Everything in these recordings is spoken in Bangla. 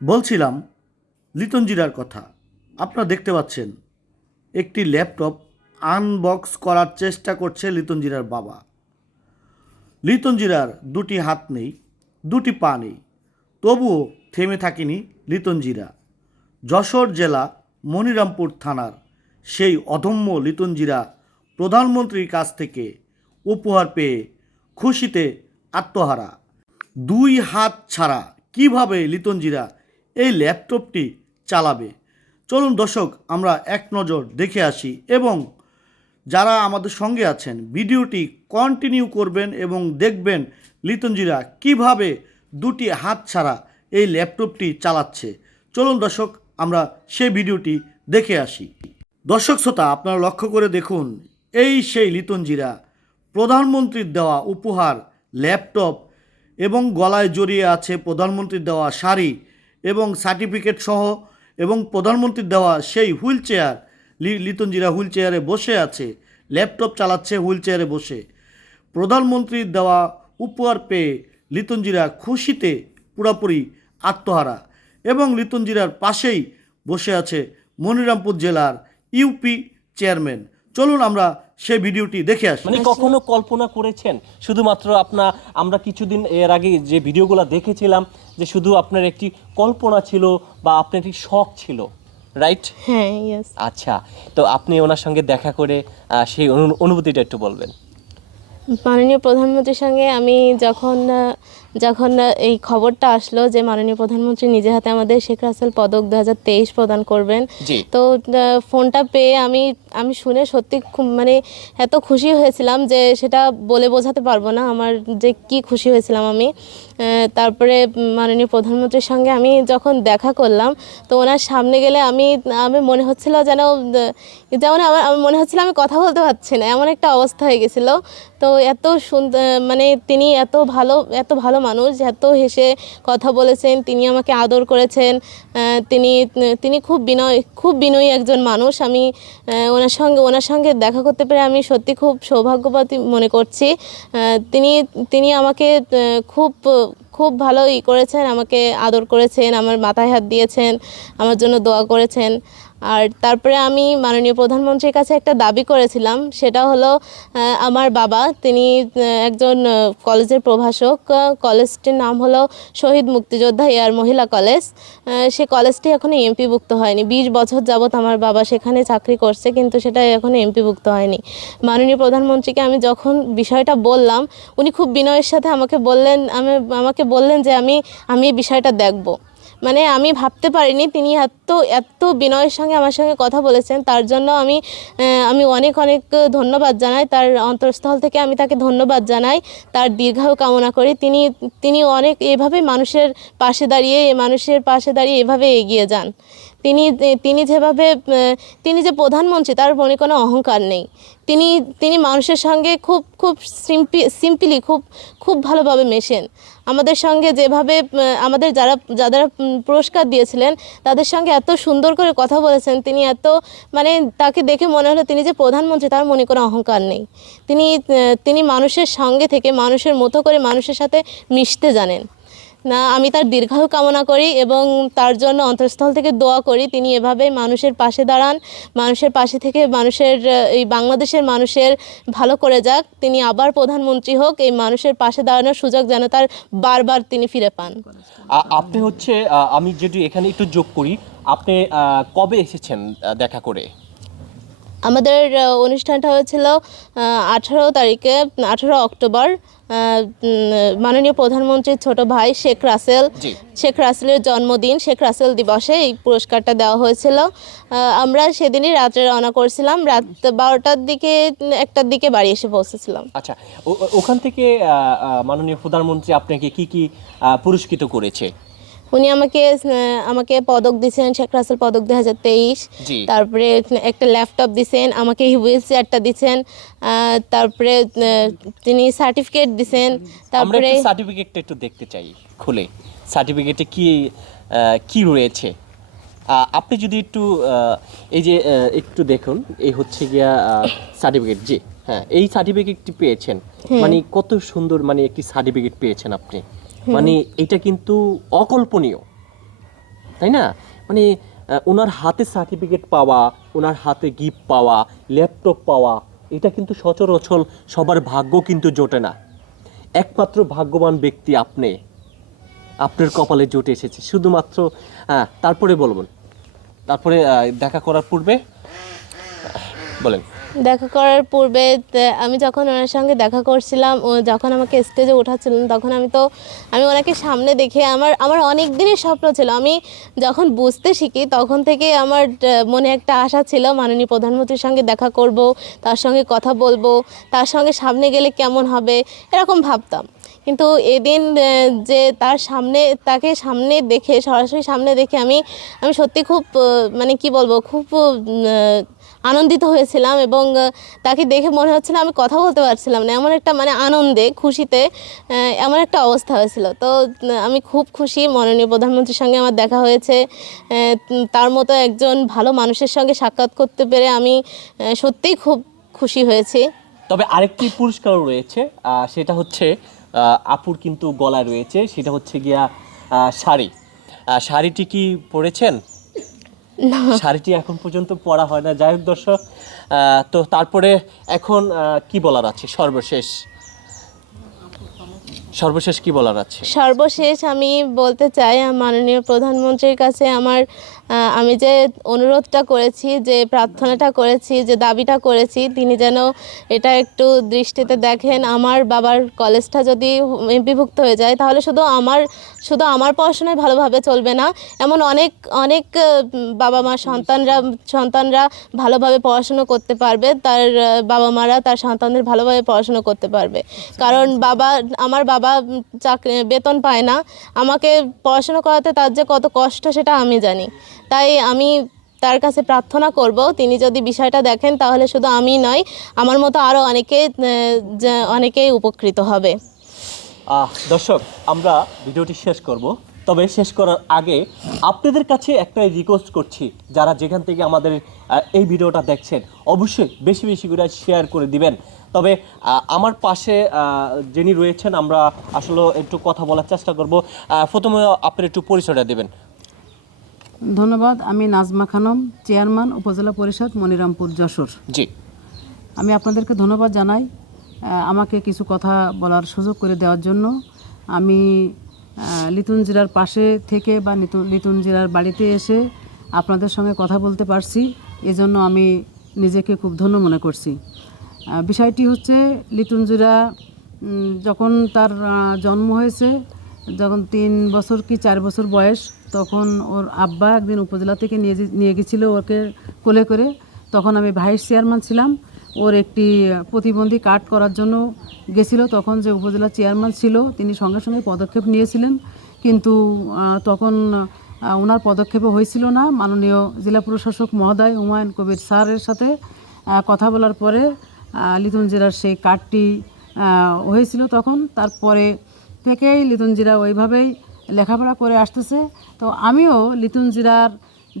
বলছিলাম লিটন জিরার কথা। আপনারা দেখতে পাচ্ছেন একটি ল্যাপটপ আনবক্স করার চেষ্টা করছে লিটন জিরার বাবা। লিটন জিরার দুটি হাত নেই, দুটি পা নেই, তবুও থেমে থাকেনি লিটন জিরা। যশোর জেলা মনিরামপুর থানার সেই অদম্য লিটন জিরা প্রধানমন্ত্রীর কাছ থেকে উপহার পেয়ে খুশিতে আত্মহারা। দুই হাত ছাড়া কিভাবে লিটন জিরা এই ল্যাপটপটি চালাবে? চলুন দর্শক, আমরা এক নজর দেখে আসি এবং যারা আমাদের সঙ্গে আছেন ভিডিওটি কন্টিনিউ করবেন এবং দেখবেন লিটন জিরা কীভাবে দুটি হাত ছাড়া এই ল্যাপটপটি চালাচ্ছে। চলুন দর্শক, আমরা সেই ভিডিওটি দেখে আসি। দর্শক শ্রোতা, আপনারা লক্ষ্য করে দেখুন, এই সেই লিটন জিরা প্রধানমন্ত্রীর দেওয়া উপহার ল্যাপটপ এবং গলায় জড়িয়ে আছে প্রধানমন্ত্রীর দেওয়া শাড়ি এবং সার্টিফিকেট সহ এবং প্রধানমন্ত্রীর দেওয়া সেই হুইল চেয়ার। লিটন জিরা হুইল চেয়ারে বসে আছে, ল্যাপটপ চালাচ্ছে হুইল চেয়ারে বসে। প্রধানমন্ত্রীর দেওয়া উপহার পেয়ে লিটন জিরা খুশিতে পুরোপুরি আত্মহারা এবং লিটন জিরার পাশেই বসে আছে মনিরামপুর জেলার ইউপি চেয়ারম্যান। চলুন আমরা সেই ভিডিওটি দেখে আসি। মানে কখনো কল্পনা করেছেন শুধুমাত্র আমরা কিছুদিন এর আগে যে ভিডিওগুলো দেখেছিলাম যে শুধু আপনার একটি কল্পনা ছিল বা আপনার একটি শখ ছিল, রাইট? হ্যাঁ, ইয়েস। আচ্ছা, তো আপনি ওনার সঙ্গে দেখা করে সেই অনুভূতিটা একটু বলবেন। মাননীয় প্রধানমন্ত্রীর সঙ্গে আমি যখন যখন এই খবরটা আসলো যে মাননীয় প্রধানমন্ত্রী নিজে হাতে আমাদের শেখ রাসেল পদক 2023 প্রদান করবেন, তো ফোনটা পেয়ে আমি শুনে সত্যি মানে এত খুশি হয়েছিলাম যে সেটা বলে বোঝাতে পারবো না আমার যে কি খুশি হয়েছিলাম আমি। তারপরে মাননীয় প্রধানমন্ত্রীর সঙ্গে আমি যখন দেখা করলাম, তো ওনার সামনে গেলে আমি মনে হচ্ছিল যেমন আমার মনে হচ্ছিল আমি কথা বলতে পারছি না, এমন একটা অবস্থা হয়ে গেছিলো। তো এত সুন্দর, মানে তিনি এত ভালো মানুষ, এত হেসে কথা বলেছেন, তিনি আমাকে আদর করেছেন। তিনি খুব বিনয়ী একজন মানুষ। আমি ওনার সঙ্গে দেখা করতে পেরে আমি সত্যি খুব সৌভাগ্যবতী মনে করছি। তিনি আমাকে খুব ভালো করেছেন, আমাকে আদর করেছেন, আমার মাথায় হাত দিয়েছেন, আমার জন্য দোয়া করেছেন। আর তারপরে আমি মাননীয় প্রধানমন্ত্রীর কাছে একটা দাবি করেছিলাম, সেটা হলো আমার বাবা, তিনি একজন কলেজের প্রভাষক। কলেজটির নাম হলো শহীদ মুক্তিযোদ্ধা এয়ার মহিলা কলেজ। সে কলেজটি এখনো এমপিভুক্ত হয়নি। 20 বছর যাবৎ আমার বাবা সেখানে চাকরি করছে, কিন্তু সেটা এখনো এমপিভুক্ত হয়নি। মাননীয় প্রধানমন্ত্রীকে আমি যখন বিষয়টা বললাম, উনি খুব বিনয়ের সাথে আমাকে বললেন যে আমি এই বিষয়টা দেখব। মানে আমি ভাবতে পারিনি তিনি এত বিনয়ের সঙ্গে আমার সঙ্গে কথা বলেছেন। তার জন্য আমি অনেক ধন্যবাদ জানাই, তার অন্তঃস্থল থেকে আমি তাকে ধন্যবাদ জানাই, তার দীর্ঘায়ু কামনা করি। তিনি অনেক এভাবে মানুষের পাশে দাঁড়িয়ে এভাবে এগিয়ে যান। তিনি যে প্রধানমন্ত্রী, তার মনে কোনো অহংকার নেই। তিনি মানুষের সঙ্গে খুব সিম্পলি খুব ভালোভাবে মেশেন। আমাদের সঙ্গে যেভাবে আমাদের যারা পুরস্কার দিয়েছিলেন তাদের সঙ্গে এত সুন্দর করে কথা বলেছেন, তিনি মানে তাকে দেখে মনে হলো তিনি যে প্রধানমন্ত্রী, তার মনে কোনো অহংকার নেই। তিনি মানুষের সঙ্গে থেকে মানুষের মতো করে মানুষের সাথে মিশতে জানেন না। আমি তার দীর্ঘায়ু কামনা করি এবং তার জন্য অন্তঃস্থল থেকে দোয়া করি তিনি এভাবে মানুষের পাশে দাঁড়ান, মানুষের পাশে থেকে এই বাংলাদেশের মানুষের ভালো করে যাক, তিনি আবার প্রধানমন্ত্রী হোক, এই মানুষের পাশে দাঁড়ানোর সুযোগ যেন তার বারবার তিনি ফিরে পান। আপনি আমি যদি এখানে একটু যোগ করি, আপনি কবে এসেছেন দেখা করে? আমাদের অনুষ্ঠানটা হয়েছিল 18 অক্টোবর। মাননীয় প্রধানমন্ত্রীর ছোট ভাই শেখ রাসেলের জন্মদিন, শেখ রাসেল দিবসে এই পুরস্কারটা দেওয়া হয়েছিল। আমরা সেদিনই রাত্রে রওনা করেছিলাম, রাত 12টার দিকে 1টার দিকে বাড়ি এসে পৌঁছেছিলাম। আচ্ছা, ওখান থেকে মাননীয় প্রধানমন্ত্রী আপনাকে কি পুরস্কৃত করেছে? উনি আমাকে পদক দিয়েছেন, শেখ রাসেল পদক 2023। তারপরে একটা ল্যাপটপ দিয়েছেন, আমাকে হুইল চেয়ারটা দিয়েছেন, তারপরে তিনি সার্টিফিকেট দিয়েছেন। তারপরে সার্টিফিকেটটা একটু দেখতে চাই খুলে, সার্টিফিকেটে কি রয়েছে আপনি যদি একটু এই যে একটু দেখুন, এই হচ্ছে গিয়া সার্টিফিকেট। জি হ্যাঁ, এই সার্টিফিকেটটি পেয়েছেন, মানে কত সুন্দর, মানে একটি সার্টিফিকেট পেয়েছেন আপনি, মানে এটা কিন্তু অকল্পনীয়। তাই না? মানে ওনার হাতে সার্টিফিকেট পাওয়া, ওনার হাতে গিফট পাওয়া, ল্যাপটপ পাওয়া, এটা কিন্তু সচরাচর সবার ভাগ্য কিন্তু জোটে না। একমাত্র ভাগ্যবান ব্যক্তি আপনি, আপনার কপালে জুটে এসেছে শুধুমাত্র। তারপরে বলবেন, তারপরে দেখা করার পূর্বে বলেন। দেখা করার পূর্বে আমি যখন ওনার সঙ্গে দেখা করছিলাম, ও যখন আমাকে স্টেজে ওঠাচ্ছিলেন, তখন আমি ওনাকে সামনে দেখে আমার অনেক দিনের স্বপ্ন ছিল। আমি যখন বুঝতে শিখি তখন থেকে আমার মনে একটা আশা ছিল মাননীয় প্রধানমন্ত্রীর সঙ্গে দেখা করব, তার সঙ্গে কথা বলবো, তার সঙ্গে সামনে গেলে কেমন হবে এরকম ভাবতাম। কিন্তু এদিন যে তাকে সামনে দেখে, সরাসরি সামনে দেখে আমি সত্যি খুব মানে কি বলবো, খুব আনন্দিত হয়েছিলাম। এবং তাকে দেখে মনে হচ্ছিল আমি কথা বলতে পারছিলাম না, এমন একটা মানে আনন্দে, খুশিতে এমন একটা অবস্থা হয়েছিল। তো আমি খুব খুশি মাননীয় প্রধানমন্ত্রীর সঙ্গে আমার দেখা হয়েছে। তার মতো একজন ভালো মানুষের সঙ্গে সাক্ষাৎ করতে পেরে আমি সত্যিই খুব খুশি হয়েছি। তবে আরেকটি পুরস্কার রয়েছে, সেটা হচ্ছে আপুর কিন্তু গলায় রয়েছে, সেটা হচ্ছে গিয়া শাড়ি। শাড়িটি কি পরেছেন? শাড়িটি এখন পর্যন্ত পরা হয় না। যাই হোক দর্শক, তো তারপরে এখন কি বলার আছে? সর্বশেষ কি বলার আছে? সর্বশেষ আমি বলতে চাই মাননীয় প্রধানমন্ত্রীর কাছে আমি যে অনুরোধটা করেছি, যে প্রার্থনাটা করেছি, যে দাবিটা করেছি, তিনি যেন এটা একটু দৃষ্টিতে দেখেন। আমার বাবার কলেজটা যদি এমপিভুক্ত হয়ে যায়, তাহলে শুধু আমার পড়াশোনায় ভালোভাবে চলবে না, এমন অনেক অনেক বাবা মা সন্তানরা ভালোভাবে পড়াশুনো করতে পারবে, তার বাবা মারা তার সন্তানদের ভালোভাবে পড়াশুনো করতে পারবে। কারণ আমার বাবা বেতন পায় না, আমাকে পড়াশুনো করাতে তার যে কত কষ্ট সেটা আমি জানি। তাই আমি তার কাছে প্রার্থনা করব, তিনি যদি বিষয়টা দেখেন, তাহলে শুধু আমি নয়, আমার মতো আরও অনেকেই উপকৃত হবে। দর্শক, আমরা ভিডিওটি শেষ করব, তবে শেষ করার আগে আপনাদের কাছে একটা রিকোয়েস্ট করছি, যারা যেখান থেকে আমাদের এই ভিডিওটা দেখছেন, অবশ্যই বেশি বেশি করে শেয়ার করে দিবেন। তবে আমার পাশে যিনি রয়েছেন, আমরা আসলে একটু কথা বলার চেষ্টা করব। প্রথমে আপনার একটু পরিচয়টা দেবেন। ধন্যবাদ। আমি নাজমা খানম, চেয়ারম্যান উপজেলা পরিষদ মনিরামপুর, যশোর। জি, আমি আপনাদেরকে ধন্যবাদ জানাই আমাকে কিছু কথা বলার সুযোগ করে দেওয়ার জন্য। আমি লিটন জিরার পাশে থেকে বা লিটন জিরার বাড়িতে এসে আপনাদের সঙ্গে কথা বলতে পারছি, এজন্য আমি নিজেকে খুব ধন্য মনে করছি। বিষয়টি হচ্ছে, লিটন জিরা যখন তার জন্ম হয়েছে, যখন 3 বছর কি 4 বছর বয়স, তখন ওর আব্বা একদিন উপজেলা থেকে নিয়ে গেছিলো ওকে কোলে করে। তখন আমি ভাইস চেয়ারম্যান ছিলাম। ওর একটি প্রতিবন্ধী কার্ড করার জন্য গেছিলো। তখন যে উপজেলা চেয়ারম্যান ছিল, তিনি সঙ্গে সঙ্গে পদক্ষেপ নিয়েছিলেন, কিন্তু তখন ওনার পদক্ষেপে হয়েছিল না। মাননীয় জেলা প্রশাসক মহোদয় হুমায়ুন কবির স্যারের সাথে কথা বলার পরে লিটন জিরার সেই কার্ডটি হয়েছিল। তখন তারপরে থেকেই লিটন জিরা ওইভাবেই লেখাপড়া করে আসতেছে। তো আমিও লিটন জিরার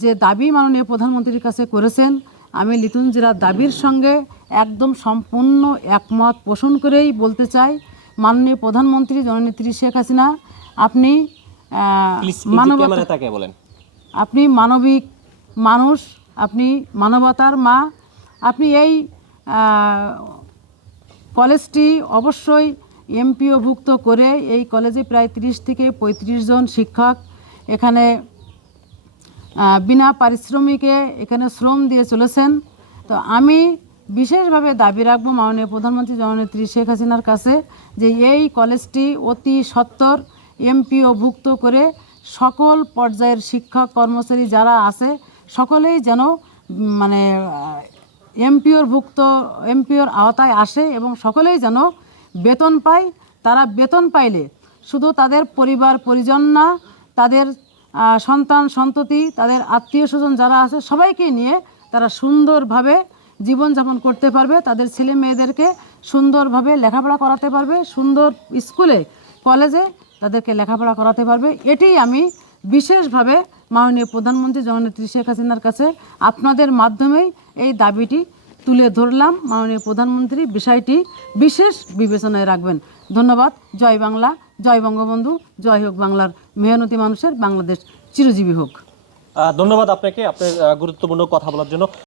যে দাবি মাননীয় প্রধানমন্ত্রীর কাছে করেছেন, আমি লিটন জিরার দাবির সঙ্গে একদম সম্পূর্ণ একমত পোষণ করেই বলতে চাই, মাননীয় প্রধানমন্ত্রী জননেত্রী শেখ হাসিনা, আপনি আপনি মানবিক মানুষ, আপনি মানবতার মা। আপনি এই কলেজটি অবশ্যই এমপিওভুক্ত করে, এই কলেজে প্রায় 30 থেকে 35 জন শিক্ষক এখানে বিনা পারিশ্রমিকে এখানে শ্রম দিয়ে চলেছেন। তো আমি বিশেষভাবে দাবি রাখবো মাননীয় প্রধানমন্ত্রী জননেত্রী শেখ হাসিনার কাছে, যে এই কলেজটি অতি সত্বর এমপিওভুক্ত করে সকল পর্যায়ের শিক্ষক কর্মচারী যারা আছে সকলেই যেন মানে এমপিওর আওতায় আসে এবং সকলেই যেন বেতন পায়। তারা বেতন পাইলে শুধু তাদের পরিবার পরিজন না, তাদের সন্তান সন্ততি, তাদের আত্মীয় স্বজন যারা আছে সবাইকে নিয়ে তারা সুন্দরভাবে জীবনযাপন করতে পারবে, তাদের ছেলে মেয়েদেরকে সুন্দরভাবে লেখাপড়া করাতে পারবে, সুন্দর স্কুলে কলেজে তাদেরকে লেখাপড়া করাতে পারবে। এটাই আমি বিশেষভাবে মাননীয় প্রধানমন্ত্রী জননেত্রী শেখ হাসিনার কাছে আপনাদের মাধ্যমেই এই দাবিটি তুলে ধরলাম। মাননীয় প্রধানমন্ত্রী বিষয়টি বিশেষ বিবেচনায় রাখবেন। ধন্যবাদ। জয় বাংলা, জয় বঙ্গবন্ধু, জয় হোক বাংলার মেহনতি মানুষের বাংলাদেশ। চিরজীবী হোক। ধন্যবাদ আপনাকে আপনার গুরুত্বপূর্ণ কথা বলার জন্য।